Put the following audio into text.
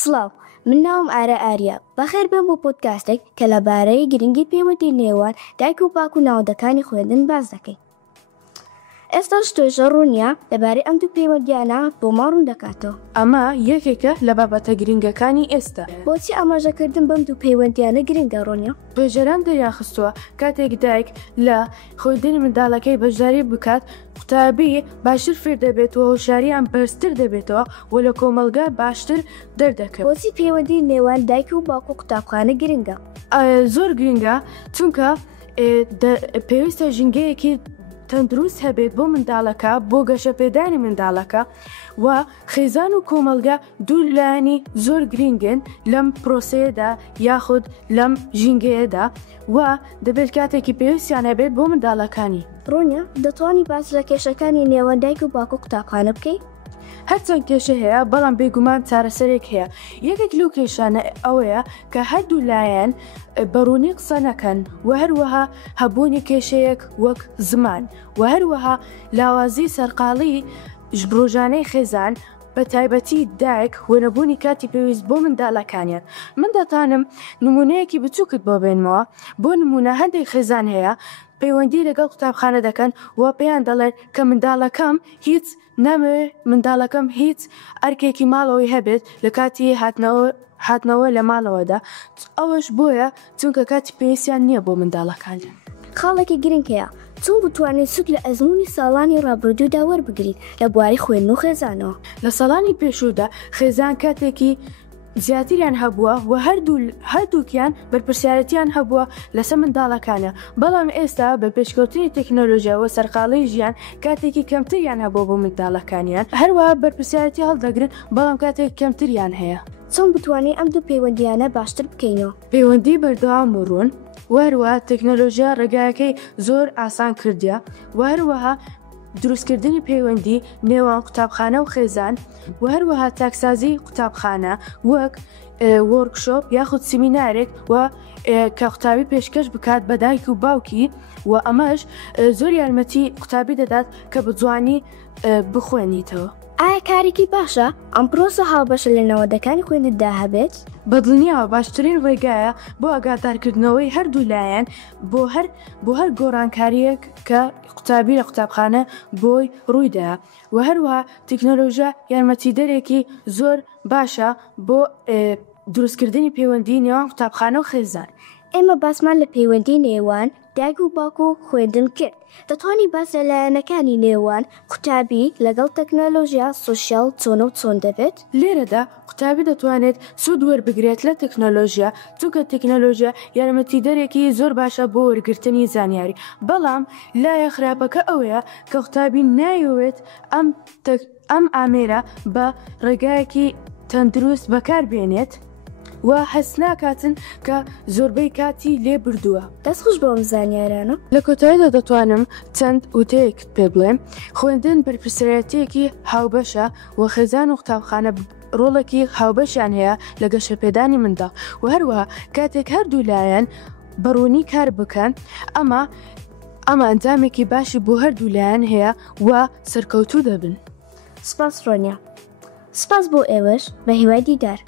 سڵاو، من ناوم ئارە ئاریا. بەخێر بێم بۆ پۆدکاستێک کە لەبارەی گرنگی پەیوەندی نێوان دایک و باوک و ناوەندەکانی خوێندن باس دەکەین. ئێستاش توێژە ڕوونیە لەبارەی ئەم دوو پەیوەندیانە بۆ ماڕوون دەکاتەوە. ئەمە یەکێکە لە بابەتە گرنگەکانی ئێستا. بۆچی ئاماژەکردن بەم دوو پەیوەندیانە گرنگە ڕۆنیا؟ بەژێران دەریاخستووە کاتێک دایک لە خوێندنی منداڵەکەی بەشداری بکات، قوتابی باشتر فێر دەبێت و هۆشیاریان بەرزتر دەبێتەوە و لە کۆمەلگا باشتر دەردەکەوێت. بۆچی پەیوەندی نێوان دایک و باوک و قوتابخانە گرنگە؟ زۆر گرنگە، چونکە پێویستە ژینگەیەکی تەندروست هەبێت بۆ منداڵەکە، بۆ گەشەپێدانی منداڵەکە و خێزان و کۆمەلگا دوو لایەنی زۆر گرنگن لەم پرۆسەیەدا یاخود لەم ژینگەیەدا و دەبێت کاتێکی پێویستیان هەبێت بۆ منداڵەکانی. ڕۆنیا، دەتوانی باس لە کێشەکانی نێوان دایک و باوک و قوتابخانە بکەیت؟ هەرچەند کێشە هەیە، بەڵام بێگومان چارەسەرێک هەیە. یەکێک لەو کێشانە ئەوەیە کە هەردوو لایەن بەڕوونی قسە نەکەن و هەروەها هەبوونی کێشەیەک وەک زمان و هەروەها لاوازی سەرقاڵی ڕۆژانەی خێزان بە تایبەتی دایک و نەبوونی کاتی پێویست بۆ منداڵەکانیان. من دەتانم نمونەیەکی بچووکت بۆ بێنمەوە. بۆ نمونە هەندێک خێزان هەیە پەیوەندی لەگەڵ قوتابخانە دەکەن و پێیان دەڵێن کە منداڵەکەم هیچ نەمەوێ، منداڵەکەم هیچ ئەرکێکی ماڵەوەی هەبێت لە کاتی هاتنەوە لە ماڵەوەدا. ئەوەش بۆیە چونکە کاتی پێویستیان نییە بۆ منداڵەکانیان. خاڵێکی گرنگ هەیە، چۆن بتوانێت سوود لە ئەزمموی ساڵانی ڕابردوودا وەربگریت لە بواری خوێندن و خێزانەوە. لە ساڵانی پێشوودا خێزان کاتێکی زیاتریان هەبووە و هەردووکیان بەرپرسیارەتیان هەبووە لەسەر منداڵەکانە، بەڵام ئێستا بە پێشکەوتنی تەکنۆلۆژیا و سەرقاڵی ژیان کاتێکی کەمتریان هەبووە بۆ منداڵەکانیان، هەروەها بەرپرسیارەتی هەڵدەگرن، بەڵام کاتێک کەمتریان هەیە. چۆن بتوانێت ئەم دوو پەیوەندیانە باشتر بکەینەوە؟ پەیوەندی بەردەوام و ڕوون، وهروەها تەکنۆلۆژیا ڕێگایەکەی زۆر ئاسان کردیە، وهروەها دروستکردنی پەیوەندی نێوان قوتابخانە و خێزان و هەروەها تاکسازی قوتابخانە وەک وەرکشۆپ یاخود سیمینارێک و کە قوتابی پێشکەش بکات بە دایک و باوکی و ئەمەش زۆر یارمەتی قوتابی دەدات کە بجوانی بخوێنیتەوە. ئایا کارێکی باشە ئەم پرۆسە هاوبەشە لە نەوەندەکانی خوێندندا هەبێت؟ بەدڵنیاوە باشترین ڕێگایە بۆ ئاگادارکردنەوەی هەردوو لایەن بۆ هەر گۆڕانکاریەک کە قوتابی لە قوتابخانە بۆی ڕوویدایە و هەروەها تەکنۆلۆژیا یارمەتیدەرێکی زۆر باشە بۆ دروستکردنی پەیوەندی نێوان قوتابخانە و خێزان. ئێمە باسمان لە پەیوەندی نێوان دایک و باوک و خوێندن کرد. دەتوانی باس لە لایەنەکانی نێوان قوتابی لەگەڵ تەکنۆلۆژیا سۆشیال چۆنە و چۆن دەبێت؟ لێرەدا قوتابی دەتوانێت سوود وەربگرێت لە تەکنۆلۆژیا، چونکە تەکنۆلۆژیا یارمەتیدەرێکی زۆر باشە بۆ وەرگرتنی زانیاری، بەڵام لایە خراپەکە ئەوەیە کە قوتابی نایەوێت ئەم ئامێرە بە ڕێگایەکی تەندروست بەکاربێنێت و هەست ناکاتن کە زۆربەی کاتی لێ بردووە. دەستخۆش بەم زانیارانە. لە کۆتاییدا دەتوانم چەند وتەیەکت پێ بڵێم. خوێندن بەرپرسیارەتیەکی هاوبەشە و خێزان و قوتابخانە ڕۆڵێکی هاوبەشیان هەیە لە گەشەپێدانی منداڵ و هەروەها کاتێک هەردوو لایەن بەڕوونی کار بکەن، ئەمە ئەنجامێکی باشی بۆ هەردوو لایەن هەیە و سەرکەوتوو دەبن. سپاس ڕۆنیا. سپاس بۆ ئێوەش بە هیوای دیدار.